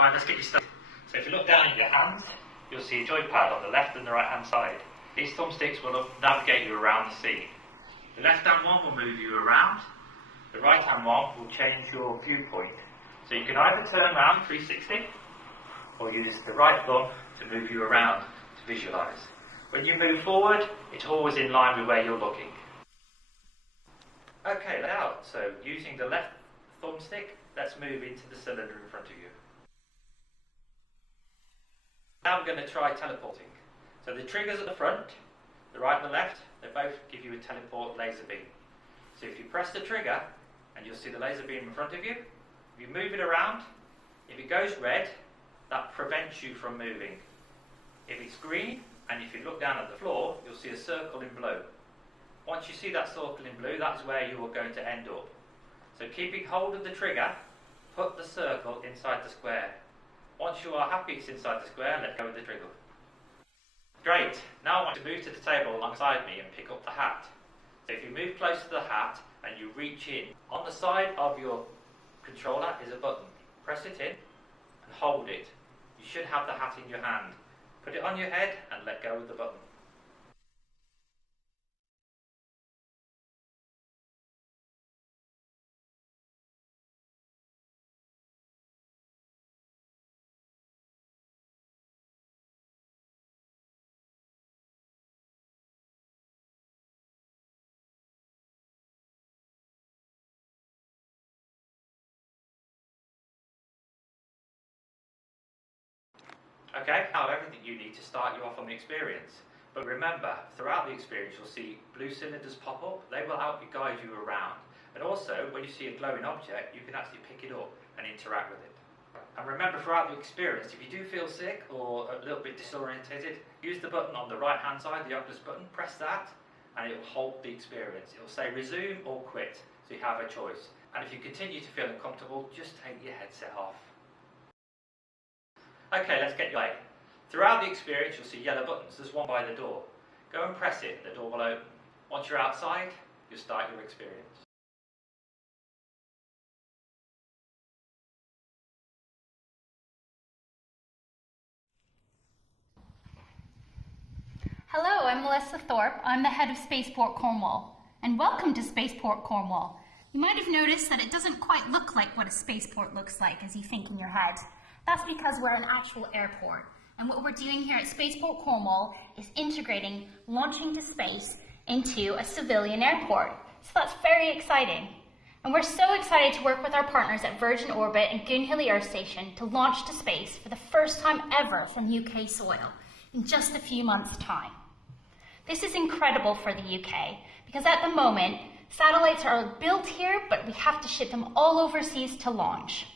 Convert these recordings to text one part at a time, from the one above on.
Alright, let's get you started. So if you look down at your hands, you'll see a joypad on the left and the right hand side. These thumbsticks will navigate you around the scene. The left hand one will move you around, the right hand one will change your viewpoint. So you can either turn around 360 or use the right thumb to move you around to visualise. When you move forward, it's always in line with where you're looking. Okay, now, so using the left thumbstick, let's move into the cylinder in front of you. Now we're going to try teleporting. So the triggers at the front, the right and the left, they both give you a teleport laser beam. So if you press the trigger, and you'll see the laser beam in front of you, if you move it around, if it goes red, that prevents you from moving. If it's green, and if you look down at the floor, you'll see a circle in blue. Once you see that circle in blue, that's where you are going to end up. So keeping hold of the trigger, put the circle inside the square. Once you are happy it's inside the square, let go of the trigger. Great, now I want to move to the table alongside me and pick up the hat. So if you move close to the hat and you reach in, on the side of your controller is a button. Press it in and hold it. You should have the hat in your hand. Put it on your head and let go of the button. Okay, now everything you need to start you off on the experience. But remember, throughout the experience you'll see blue cylinders pop up. They will help you guide you around. And also, when you see a glowing object, you can actually pick it up and interact with it. And remember, throughout the experience, if you do feel sick or a little bit disorientated, use the button on the right hand side, the Oculus button, press that, and it will hold the experience. It will say resume or quit, so you have a choice. And if you continue to feel uncomfortable, just take your headset off. Okay, let's get you away. Throughout the experience you'll see yellow buttons. There's one by the door. Go and press it, the door will open. Once you're outside, you'll start your experience. Hello, I'm Melissa Thorpe. I'm the head of Spaceport Cornwall. And welcome to Spaceport Cornwall. You might have noticed that it doesn't quite look like what a spaceport looks like as you think in your head. That's because we're an actual airport. And what we're doing here at Spaceport Cornwall is integrating launching to space into a civilian airport. So that's very exciting. And we're so excited to work with our partners at Virgin Orbit and Goonhilly Earth Station to launch to space for the first time ever from UK soil in just a few months' time. This is incredible for the UK because at the moment, satellites are built here, but we have to ship them all overseas to launch.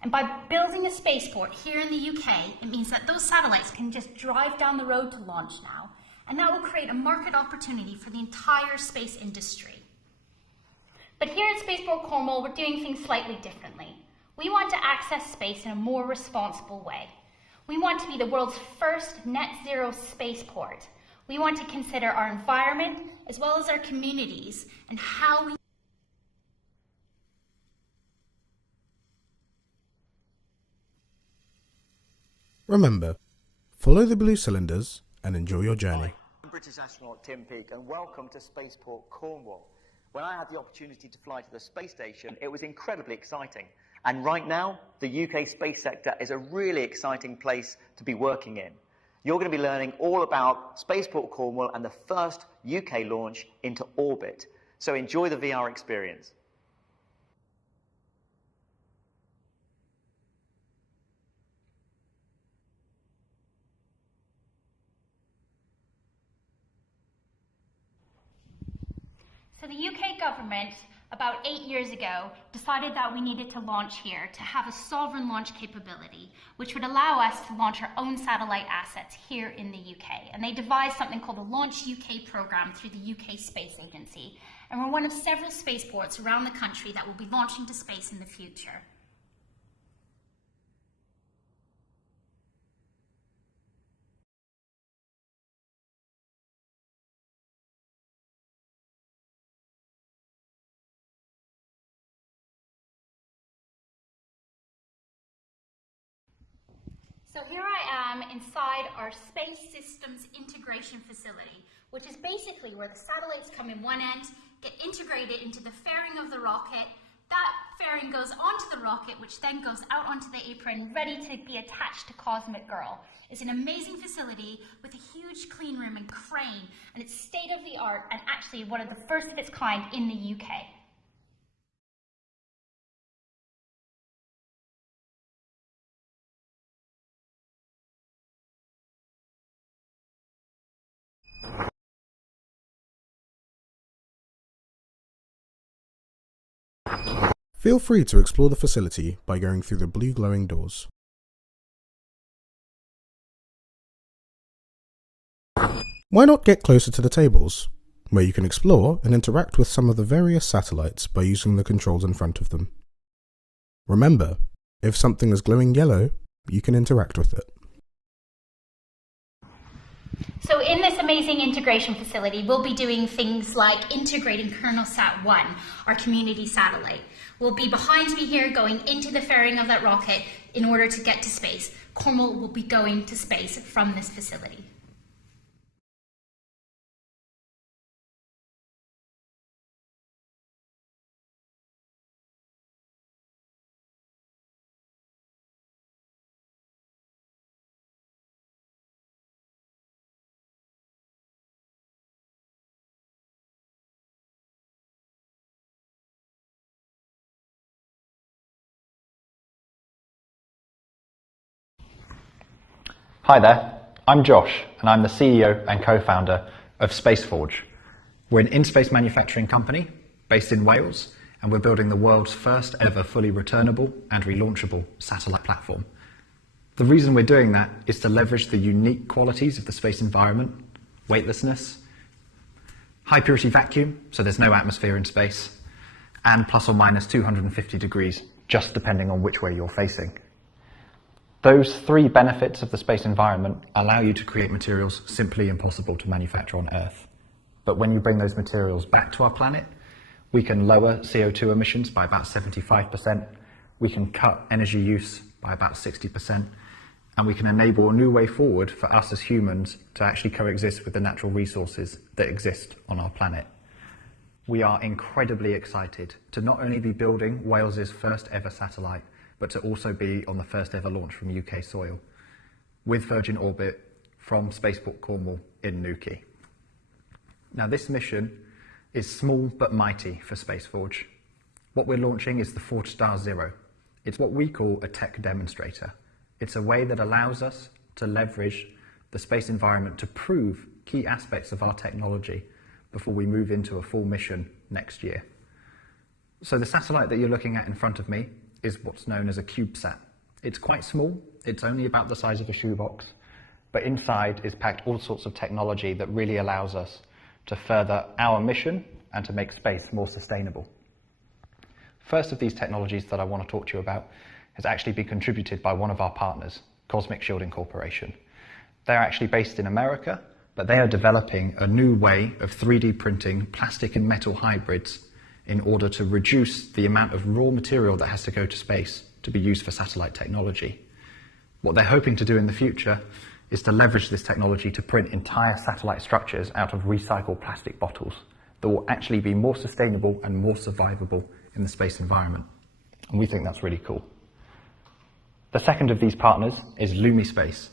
And by building a spaceport here in the UK, it means that those satellites can just drive down the road to launch now, and that will create a market opportunity for the entire space industry. But here at Spaceport Cornwall, we're doing things slightly differently. We want to access space in a more responsible way. We want to be the world's first net zero spaceport. We want to consider our environment as well as our communities and how we Remember, follow the blue cylinders and enjoy your journey. Hi, I'm British astronaut Tim Peake and welcome to Spaceport Cornwall. When I had the opportunity to fly to the space station, it was incredibly exciting. And right now, the UK space sector is a really exciting place to be working in. You're going to be learning all about Spaceport Cornwall and the first UK launch into orbit. So enjoy the VR experience. So the UK government, about 8 years ago, decided that we needed to launch here to have a sovereign launch capability, which would allow us to launch our own satellite assets here in the UK. And they devised something called the Launch UK program through the UK Space Agency. And we're one of several spaceports around the country that will be launching to space in the future. So here I am inside our Space Systems Integration Facility, which is basically where the satellites come in one end, get integrated into the fairing of the rocket. That fairing goes onto the rocket, which then goes out onto the apron, ready to be attached to Cosmic Girl. It's an amazing facility with a huge clean room and crane, and it's state of the art and actually one of the first of its kind in the UK. Feel free to explore the facility by going through the blue glowing doors. Why not get closer to the tables, where you can explore and interact with some of the various satellites by using the controls in front of them. Remember, if something is glowing yellow, you can interact with it. So in this amazing integration facility, we'll be doing things like integrating KernelSat-1, our community satellite. We'll be behind me here going into the fairing of that rocket in order to get to space. Cornwall will be going to space from this facility. Hi there, I'm Josh and I'm the CEO and co-founder of SpaceForge. We're an in-space manufacturing company based in Wales, and we're building the world's first ever fully returnable and relaunchable satellite platform. The reason we're doing that is to leverage the unique qualities of the space environment, weightlessness, high purity vacuum, so there's no atmosphere in space, and plus or minus 250 degrees, just depending on which way you're facing. Those three benefits of the space environment allow you to create materials simply impossible to manufacture on Earth. But when you bring those materials back to our planet, we can lower CO2 emissions by about 75%, we can cut energy use by about 60%, and we can enable a new way forward for us as humans to actually coexist with the natural resources that exist on our planet. We are incredibly excited to not only be building Wales's first ever satellite, but to also be on the first ever launch from UK soil, with Virgin Orbit from Spaceport Cornwall in Newquay. Now this mission is small but mighty for SpaceForge. What we're launching is the Forge Star Zero. It's what we call a tech demonstrator. It's a way that allows us to leverage the space environment to prove key aspects of our technology before we move into a full mission next year. So the satellite that you're looking at in front of me is what's known as a CubeSat. It's quite small, it's only about the size of a shoebox, but inside is packed all sorts of technology that really allows us to further our mission and to make space more sustainable. First of these technologies that I want to talk to you about has actually been contributed by one of our partners, Cosmic Shielding Corporation. They're actually based in America, but they are developing a new way of 3D printing plastic and metal hybrids in order to reduce the amount of raw material that has to go to space to be used for satellite technology. What they're hoping to do in the future is to leverage this technology to print entire satellite structures out of recycled plastic bottles that will actually be more sustainable and more survivable in the space environment. And we think that's really cool. The second of these partners is Lumi Space.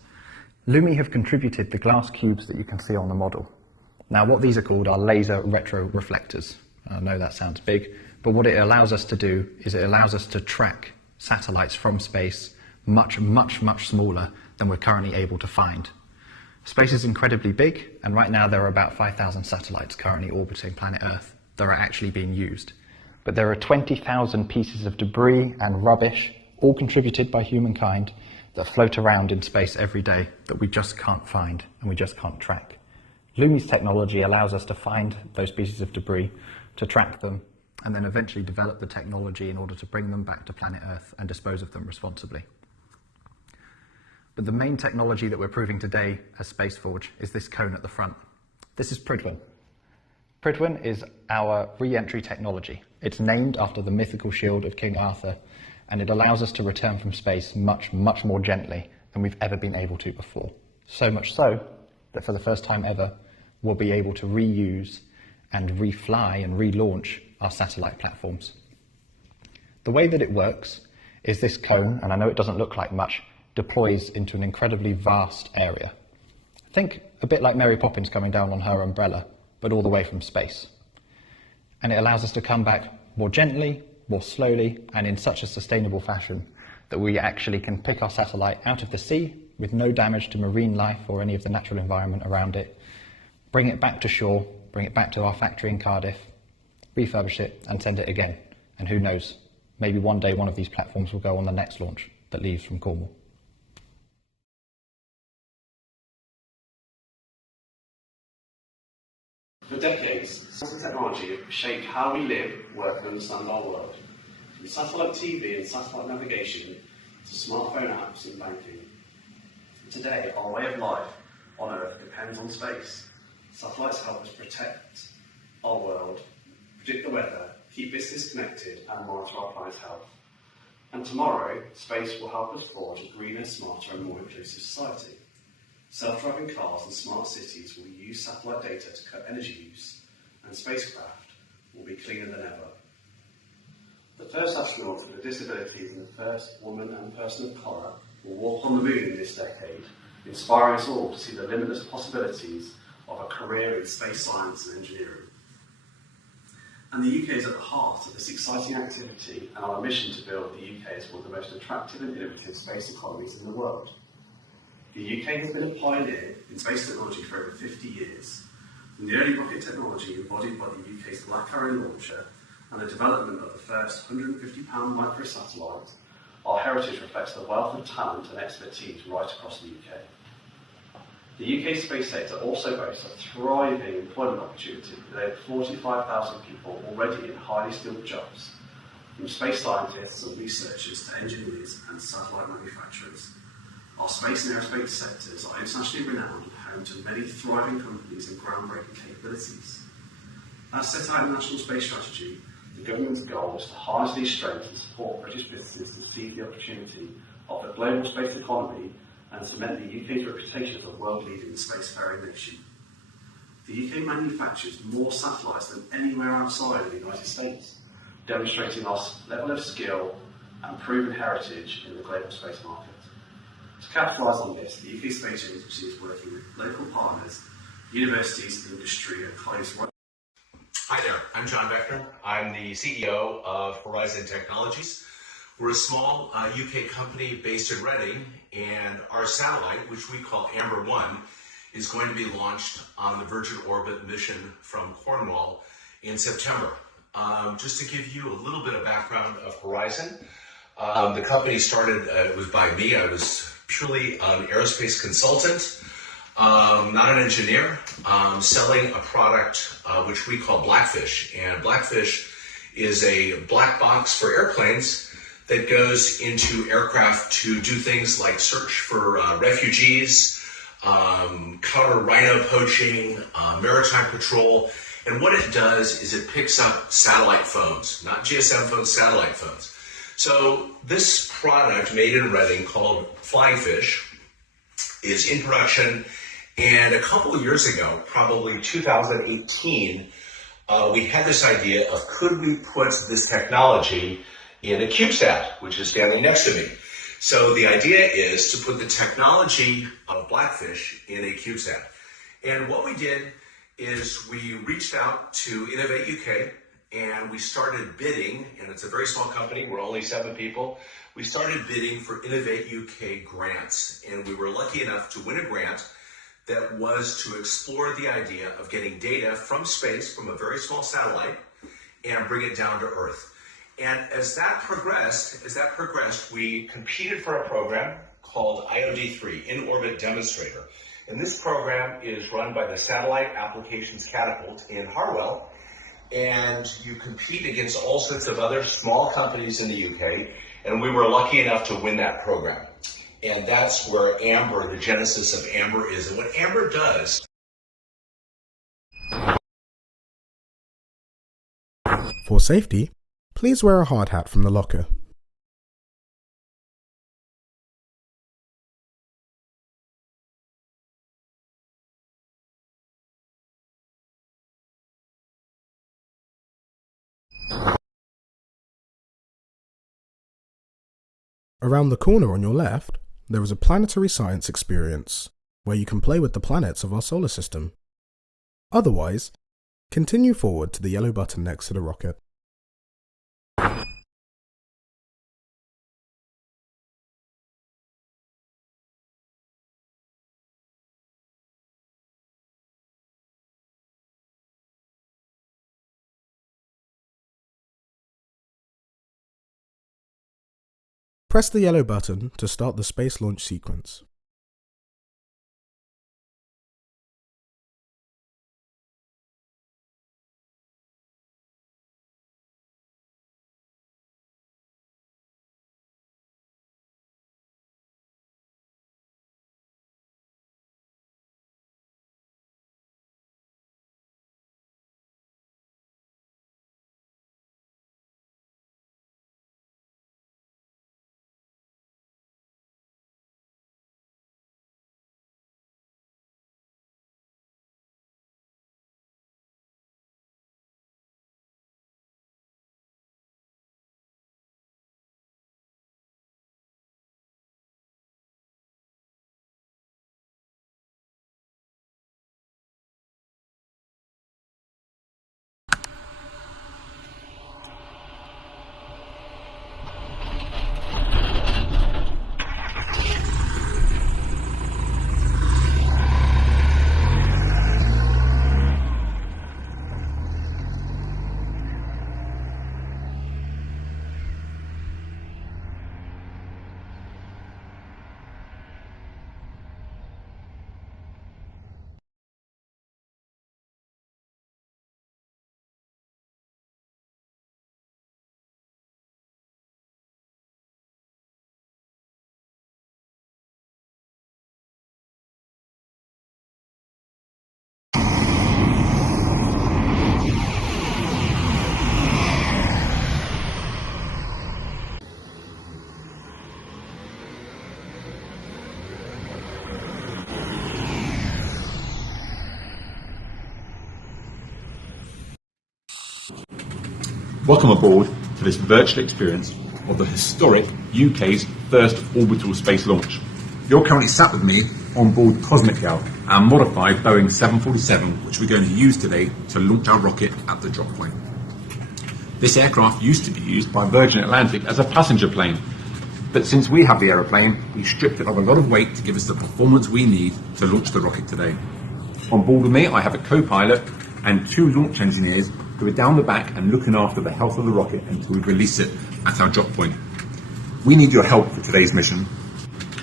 Lumi have contributed the glass cubes that you can see on the model. Now what these are called are laser retroreflectors. I know that sounds big, but what it allows us to do is it allows us to track satellites from space much, much, much smaller than we're currently able to find. Space is incredibly big, and right now there are about 5,000 satellites currently orbiting planet Earth that are actually being used. But there are 20,000 pieces of debris and rubbish, all contributed by humankind, that float around in space every day that we just can't find and we just can't track. Lumi's technology allows us to find those pieces of debris, to track them, and then eventually develop the technology in order to bring them back to planet Earth and dispose of them responsibly. But the main technology that we're proving today as SpaceForge is this cone at the front. This is Prydwen. Prydwen is our re-entry technology. It's named after the mythical shield of King Arthur, and it allows us to return from space much, much more gently than we've ever been able to before. So much so that for the first time ever, we'll be able to reuse and refly and relaunch our satellite platforms. The way that it works is this cone, and I know it doesn't look like much, deploys into an incredibly vast area. Think a bit like Mary Poppins coming down on her umbrella, but all the way from space. And it allows us to come back more gently, more slowly, and in such a sustainable fashion that we actually can pick our satellite out of the sea with no damage to marine life or any of the natural environment around it, bring it back to shore, bring it back to our factory in Cardiff, refurbish it and send it again. And who knows, maybe one day one of these platforms will go on the next launch that leaves from Cornwall. For decades, science and technology have shaped how we live, work and understand our world. From satellite TV and satellite navigation to smartphone apps and banking. Today, our way of life on Earth depends on space. Satellites help us protect our world, predict the weather, keep business connected and monitor our planet's health. And tomorrow, space will help us forge a greener, smarter and more inclusive society. Self-driving cars and smart cities will use satellite data to cut energy use, and spacecraft will be cleaner than ever. The first astronauts with disabilities and the first woman and person of colour will walk on the moon in this decade, inspiring us all to see the limitless possibilities of a career in space science and engineering. And the UK is at the heart of this exciting activity and our mission to build the UK as one of the most attractive and innovative space economies in the world. The UK has been a pioneer in space technology for over 50 years, from the early rocket technology embodied by the UK's Black Arrow launcher and the development of the first £150 microsatellite. Our heritage reflects the wealth of talent and expertise right across the UK. The UK space sector also boasts a thriving employment opportunity with over 45,000 people already in highly skilled jobs, from space scientists and researchers to engineers and satellite manufacturers. Our space and aerospace sectors are internationally renowned and home to many thriving companies and groundbreaking capabilities. As set out in the National Space Strategy, the government's goal is to harness these strengths and support British businesses to seize the opportunity of the global space economy and cement the UK's reputation as a world-leading spacefaring nation. The UK manufactures more satellites than anywhere outside of the United States, demonstrating our level of skill and proven heritage in the global space market. To capitalise on this, the UK Space Agency is working with local partners, universities, industry and close. Hi there, I'm John Beckner. I'm the CEO of Horizon Technologies. We're a small UK company based in Reading, and our satellite, which we call Amber-1, is going to be launched on the Virgin Orbit mission from Cornwall in September. Just to give you a little bit of background of Horizon, the company started, it was by me. I was purely an aerospace consultant, not an engineer, selling a product which we call Blackfish. And Blackfish is a black box for airplanes that goes into aircraft to do things like search for refugees, counter rhino poaching, maritime patrol. And what it does is it picks up satellite phones, not GSM phones, satellite phones. So this product made in Reading called Flying Fish is in production, and a couple of years ago, probably 2018, we had this idea of could we put this technology in a CubeSat, which is standing next to me. So the idea is to put the technology of Blackfish in a CubeSat. And what we did is we reached out to Innovate UK and we started bidding, and it's a very small company, we're only 7 people. We started bidding for Innovate UK grants, and we were lucky enough to win a grant that was to explore the idea of getting data from space, from a very small satellite, and bring it down to Earth. And as that progressed, we competed for a program called IOD3, In-Orbit Demonstrator. And this program is run by the Satellite Applications Catapult in Harwell. And you compete against all sorts of other small companies in the UK. And we were lucky enough to win that program. And that's where Amber, the genesis of Amber is. And what Amber does. For safety, please wear a hard hat from the locker. Around the corner on your left, there is a planetary science experience where you can play with the planets of our solar system. Otherwise, continue forward to the yellow button next to the rocket. Press the yellow button to start the space launch sequence. Welcome aboard to this virtual experience of the historic UK's first orbital space launch. You're currently sat with me on board Cosmic Gal, our modified Boeing 747, which we're going to use today to launch our rocket at the drop point. This aircraft used to be used by Virgin Atlantic as a passenger plane, but since we have the aeroplane, we stripped it of a lot of weight to give us the performance we need to launch the rocket today. On board with me, I have a co-pilot and 2 launch engineers who are down the back and looking after the health of the rocket until we release it at our drop point. We need your help for today's mission.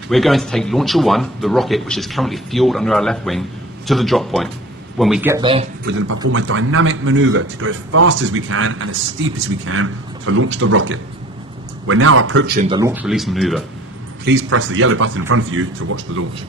We're going to take Launcher 1, the rocket which is currently fueled under our left wing, to the drop point. When we get there, we're going to perform a dynamic maneuver to go as fast as we can and as steep as we can to launch the rocket. We're now approaching the launch release maneuver. Please press the yellow button in front of you to watch the launch.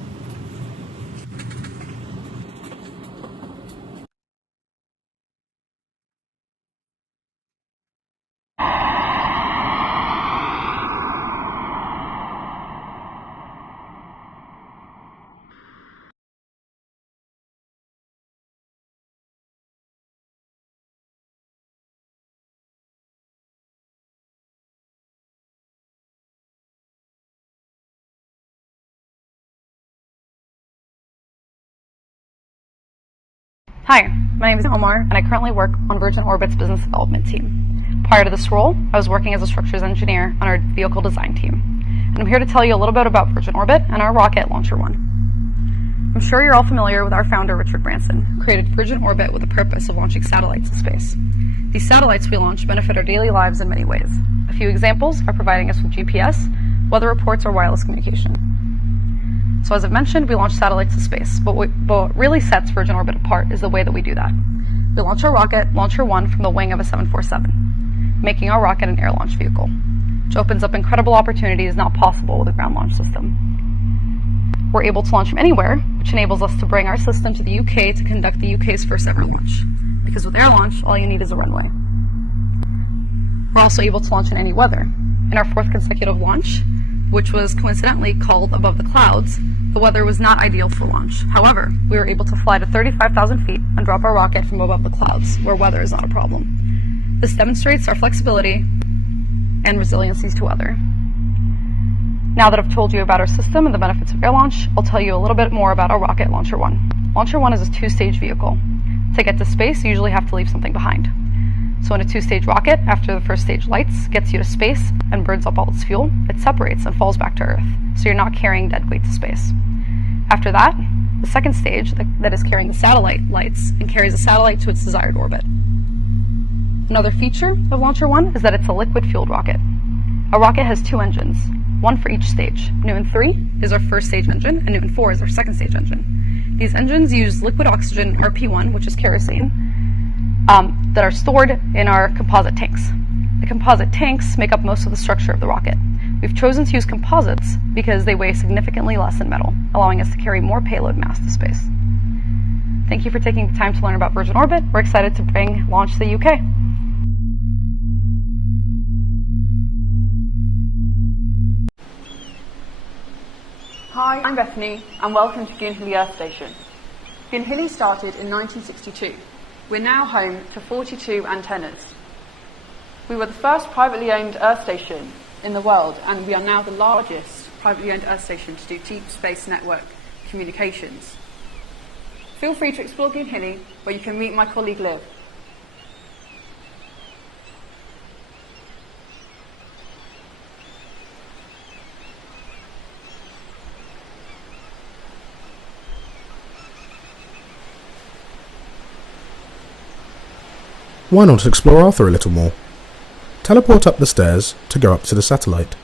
Hi, my name is Omar, and I currently work on Virgin Orbit's business development team. Prior to this role, I was working as a structures engineer on our vehicle design team. And I'm here to tell you a little bit about Virgin Orbit and our rocket, Launcher 1. I'm sure you're all familiar with our founder, Richard Branson, who created Virgin Orbit with the purpose of launching satellites in space. These satellites we launch benefit our daily lives in many ways. A few examples are providing us with GPS, weather reports, or wireless communication. So as I've mentioned, we launch satellites to space, but what really sets Virgin Orbit apart is the way that we do that. We launch our rocket, Launcher 1, from the wing of a 747, making our rocket an air launch vehicle, which opens up incredible opportunities not possible with a ground launch system. We're able to launch from anywhere, which enables us to bring our system to the UK to conduct the UK's first ever launch, because with air launch, all you need is a runway. We're also able to launch in any weather. In our 4th consecutive launch, which was coincidentally called Above the Clouds, the weather was not ideal for launch. However, we were able to fly to 35,000 feet and drop our rocket from above the clouds, where weather is not a problem. This demonstrates our flexibility and resiliencies to weather. Now that I've told you about our system and the benefits of air launch, I'll tell you a little bit more about our rocket, Launcher 1. Launcher 1 is a two-stage vehicle. To get to space, you usually have to leave something behind. So in a two-stage rocket, after the first stage lights, gets you to space, and burns up all its fuel, it separates and falls back to Earth, so you're not carrying dead weight to space. After that, the second stage that is carrying the satellite lights and carries the satellite to its desired orbit. Another feature of Launcher 1 is that it's a liquid-fueled rocket. A rocket has two engines, one for each stage. Newton 3 is our first stage engine, and Newton 4 is our second stage engine. These engines use liquid oxygen, RP1, which is kerosene, that are stored in our composite tanks. The composite tanks make up most of the structure of the rocket. We've chosen to use composites because they weigh significantly less than metal, allowing us to carry more payload mass to space. Thank you for taking the time to learn about Virgin Orbit. We're excited to bring launch to the UK. Hi, I'm Bethany, and welcome to Goonhilly Earth Station. Goonhilly started in 1962. We're now home to 42 antennas. We were the first privately owned Earth station in the world, and we are now the largest privately owned Earth station to do deep space network communications. Feel free to explore Goonhilly, where you can meet my colleague Liv. Why not explore Arthur a little more? Teleport up the stairs to go up to the satellite.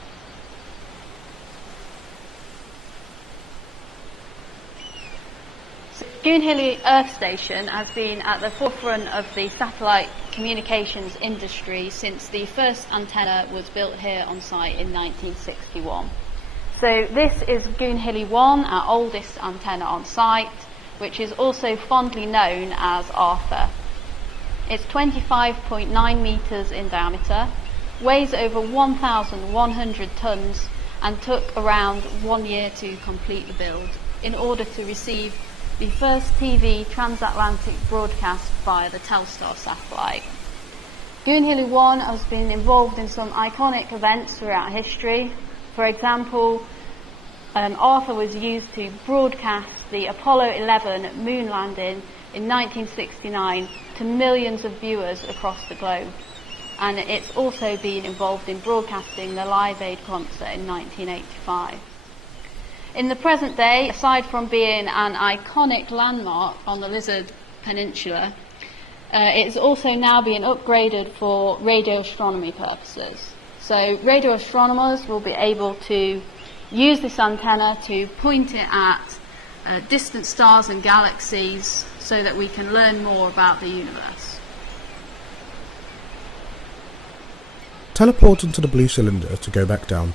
Goonhilly Earth Station has been at the forefront of the satellite communications industry since the first antenna was built here on site in 1961. So this is Goonhilly 1, our oldest antenna on site, which is also fondly known as Arthur. It's 25.9 metres in diameter, weighs over 1,100 tonnes, and took around 1 year to complete the build in order to receive the first TV transatlantic broadcast via the Telstar satellite. Goonhilly 1 has been involved in some iconic events throughout history. For example, Arthur was used to broadcast the Apollo 11 moon landing in 1969 to millions of viewers across the globe. And it's also been involved in broadcasting the Live Aid concert in 1985. In the present day, aside from being an iconic landmark on the Lizard Peninsula, it's also now being upgraded for radio astronomy purposes. So radio astronomers will be able to use this antenna to point it at distant stars and galaxies so that we can learn more about the universe. Teleport into the blue cylinder to go back down.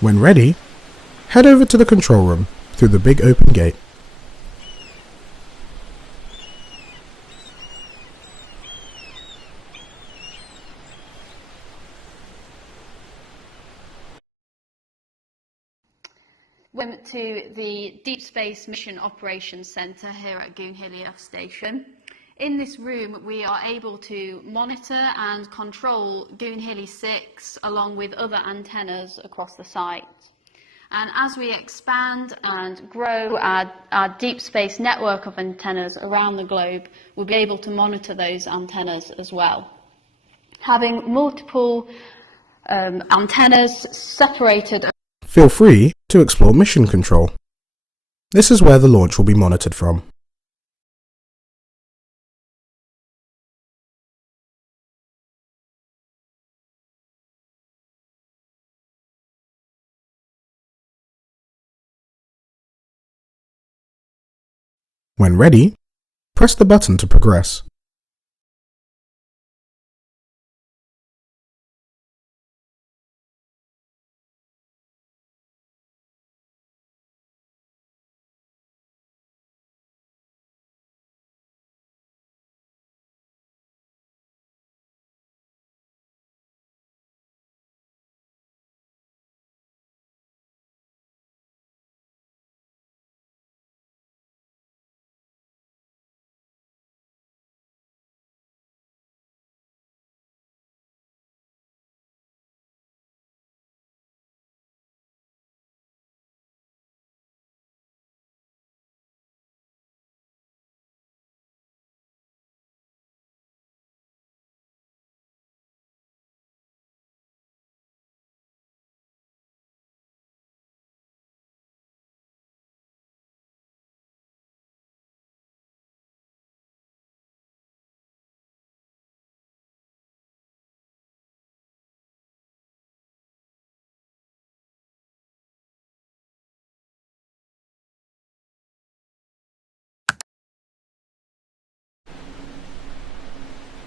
When ready, head over to the control room through the big open gate. Welcome to the Deep Space Mission Operations Centre here at Goonhilly Earth Station. In this room we are able to monitor and control Goonhilly 6 along with other antennas across the site. And as we expand and grow our deep space network of antennas around the globe, we'll be able to monitor those antennas as well. Having multiple antennas separated Feel free to explore Mission Control. This is where the launch will be monitored from. When ready, press the button to progress.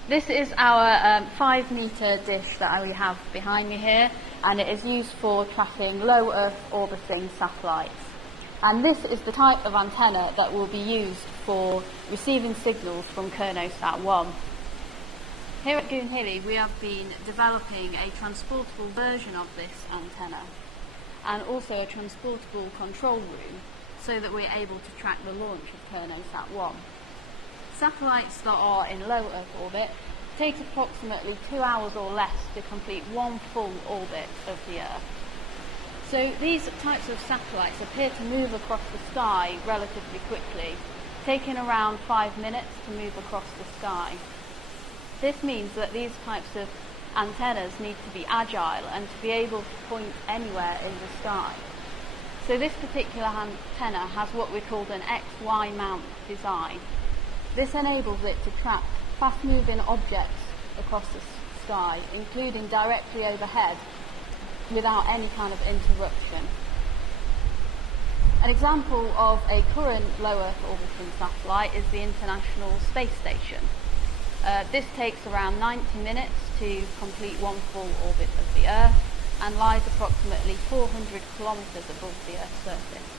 This is our 5-metre dish that we have behind me here, and it is used for tracking low Earth orbiting satellites. And this is the type of antenna that will be used for receiving signals from KernOSat-1. Here at Goonhilly, we have been developing a transportable version of this antenna and also a transportable control room so that we're able to track the launch of KernOSat-1. Satellites that are in low Earth orbit take approximately 2 hours or less to complete one full orbit of the Earth. So these types of satellites appear to move across the sky relatively quickly, taking around 5 minutes to move across the sky. This means that these types of antennas need to be agile and to be able to point anywhere in the sky. So this particular antenna has what we call an XY mount design. This enables it to track fast-moving objects across the sky, including directly overhead, without any kind of interruption. An example of a current low Earth orbiting satellite is the International Space Station. This takes around 90 minutes to complete one full orbit of the Earth and lies approximately 400 kilometres above the Earth's surface.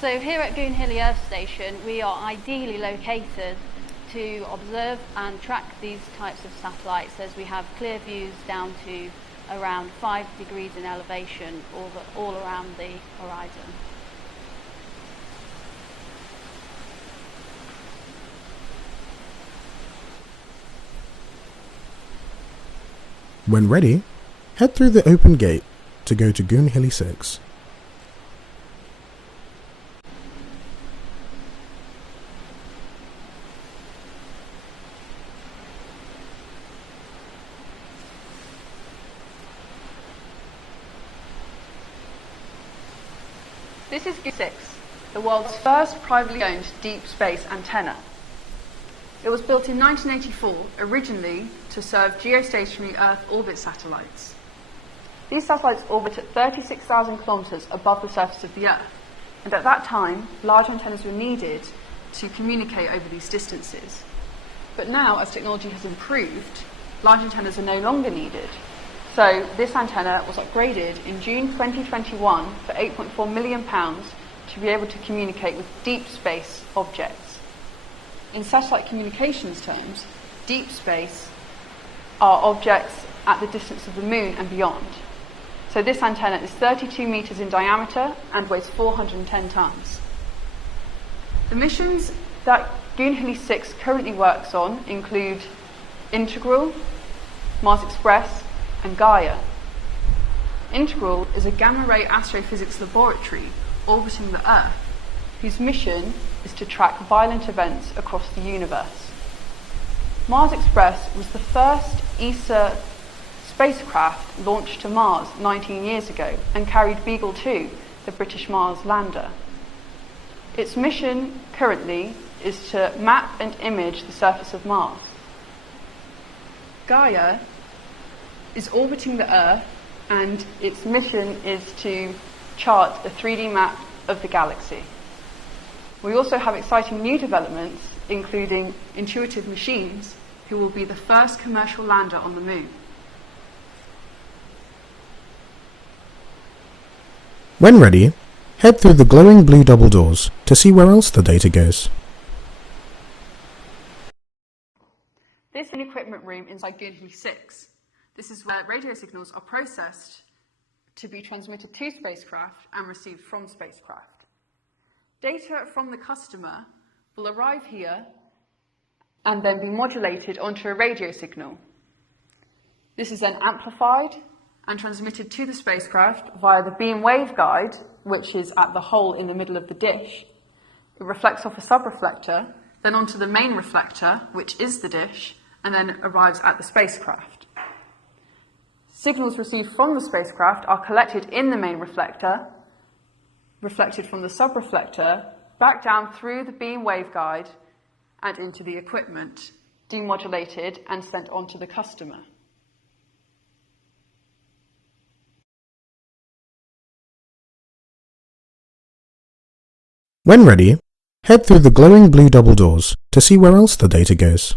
So here at Goonhilly Earth Station, we are ideally located to observe and track these types of satellites, as we have clear views down to around 5 degrees in elevation all around the horizon. When ready, head through the open gate to go to Goonhilly 6. This is Goonhilly 6, the world's first privately owned deep space antenna. It was built in 1984, originally to serve geostationary Earth orbit satellites. These satellites orbit at 36,000 kilometres above the surface of the Earth, and at that time, large antennas were needed to communicate over these distances. But now, as technology has improved, large antennas are no longer needed. So this antenna was upgraded in June 2021 for £8.4 million to be able to communicate with deep space objects. In satellite communications terms, deep space are objects at the distance of the moon and beyond. So this antenna is 32 metres in diameter and weighs 410 tonnes. The missions that Goonhilly 6 currently works on include Integral, Mars Express, and Gaia. Integral is a gamma-ray astrophysics laboratory orbiting the Earth, whose mission is to track violent events across the universe. Mars Express was the first ESA spacecraft launched to Mars 19 years ago and carried Beagle 2, the British Mars lander. Its mission currently is to map and image the surface of Mars. Gaia is orbiting the Earth, and its mission is to chart a 3D map of the galaxy. We also have exciting new developments, including Intuitive Machines, who will be the first commercial lander on the Moon. When ready, head through the glowing blue double doors to see where else the data goes. This is an equipment room inside Goonhilly 6. This is where radio signals are processed to be transmitted to spacecraft and received from spacecraft. Data from the customer will arrive here and then be modulated onto a radio signal. This is then amplified and transmitted to the spacecraft via the beam waveguide, which is at the hole in the middle of the dish. It reflects off a subreflector, then onto the main reflector, which is the dish, and then arrives at the spacecraft. Signals received from the spacecraft are collected in the main reflector, reflected from the subreflector, back down through the beam waveguide and into the equipment, demodulated and sent on to the customer. When ready, head through the glowing blue double doors to see where else the data goes.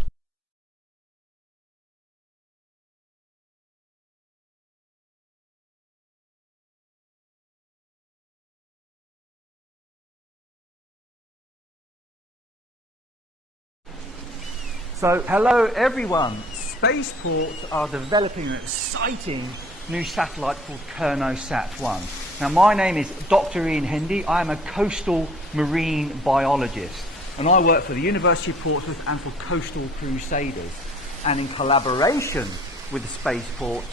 So, hello everyone. Spaceport are developing an exciting new satellite called KernoSat-1. Now, my name is Dr. Ian Hendy. I am a coastal marine biologist, and I work for the University of Portsmouth and for Coastal Crusaders. And in collaboration with the Spaceport,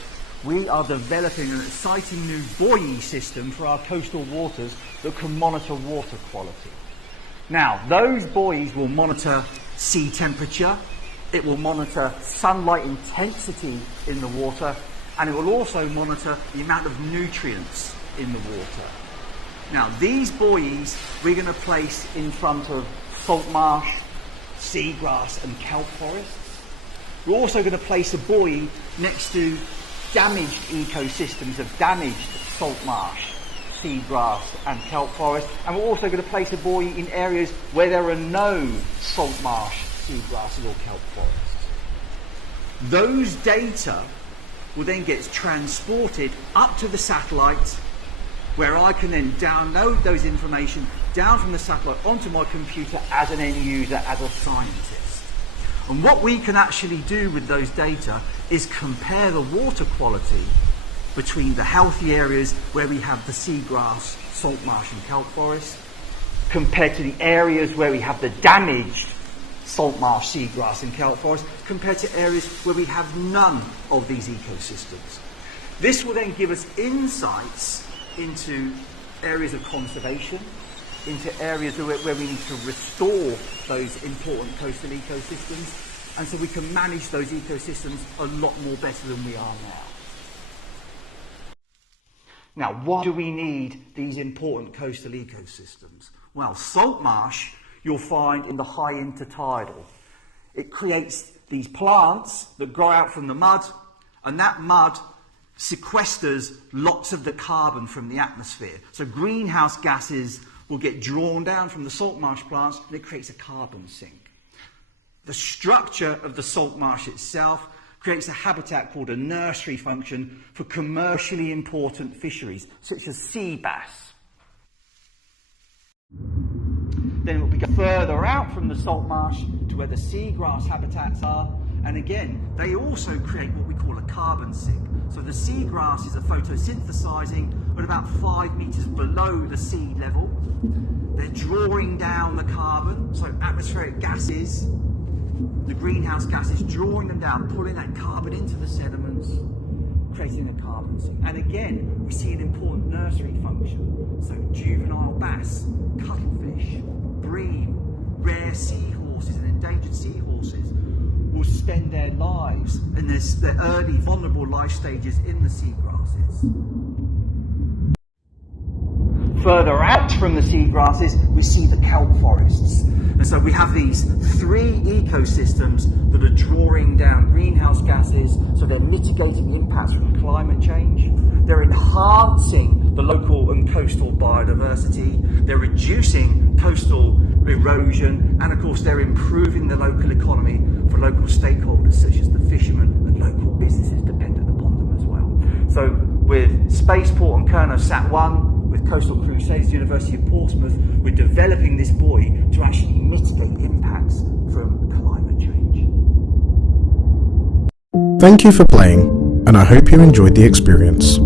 we are developing an exciting new buoy system for our coastal waters that can monitor water quality. Now, those buoys will monitor sea temperature, it will monitor sunlight intensity in the water, and it will also monitor the amount of nutrients in the water. Now, these buoys we're going to place in front of salt marsh, seagrass and kelp forests. We're also going to place a buoy next to damaged ecosystems of damaged salt marsh, seagrass and kelp forest, and we're also going to place a buoy in areas where there are no salt marsh, seagrasses or kelp forests. Those data will then get transported up to the satellite, where I can then download those information down from the satellite onto my computer as an end user, as a scientist. And what we can actually do with those data is compare the water quality between the healthy areas where we have the seagrass, salt marsh and kelp forest, compared to the areas where we have the damaged salt marsh, seagrass and kelp forest, compared to areas where we have none of these ecosystems. This will then give us insights into areas of conservation, into areas where we need to restore those important coastal ecosystems, and so we can manage those ecosystems a lot more better than we are now. Now, why do we need these important coastal ecosystems? Well, salt marsh you'll find in the high intertidal. It creates these plants that grow out from the mud, and that mud sequesters lots of the carbon from the atmosphere. So greenhouse gases will get drawn down from the salt marsh plants, and it creates a carbon sink. The structure of the salt marsh itself creates a habitat called a nursery function for commercially important fisheries, such as sea bass. Then it will go further out from the salt marsh to where the seagrass habitats are, and again, they also create what we call a carbon sink. So the seagrasses are photosynthesizing at about 5 meters below the sea level. They're drawing down the carbon, so atmospheric gases, the greenhouse gases, drawing them down, pulling that carbon into the sediments, creating a carbon sink. And again, we see an important nursery function. So juvenile bass, cuttlefish, bream, rare seahorses and endangered seahorses will spend their lives in the early vulnerable life stages in the seagrasses. Further out from the seagrasses, we see the kelp forests. And so we have these three ecosystems that are drawing down greenhouse gases, so they're mitigating impacts from climate change. They're enhancing the local and coastal biodiversity. They're reducing coastal erosion. And of course, they're improving the local economy for local stakeholders, such as the fishermen and local businesses dependent upon them as well. So with Spaceport and KernoSat-1, with Coastal Crusades, University of Portsmouth, we're developing this buoy to actually mitigate impacts from climate change. Thank you for playing, and I hope you enjoyed the experience.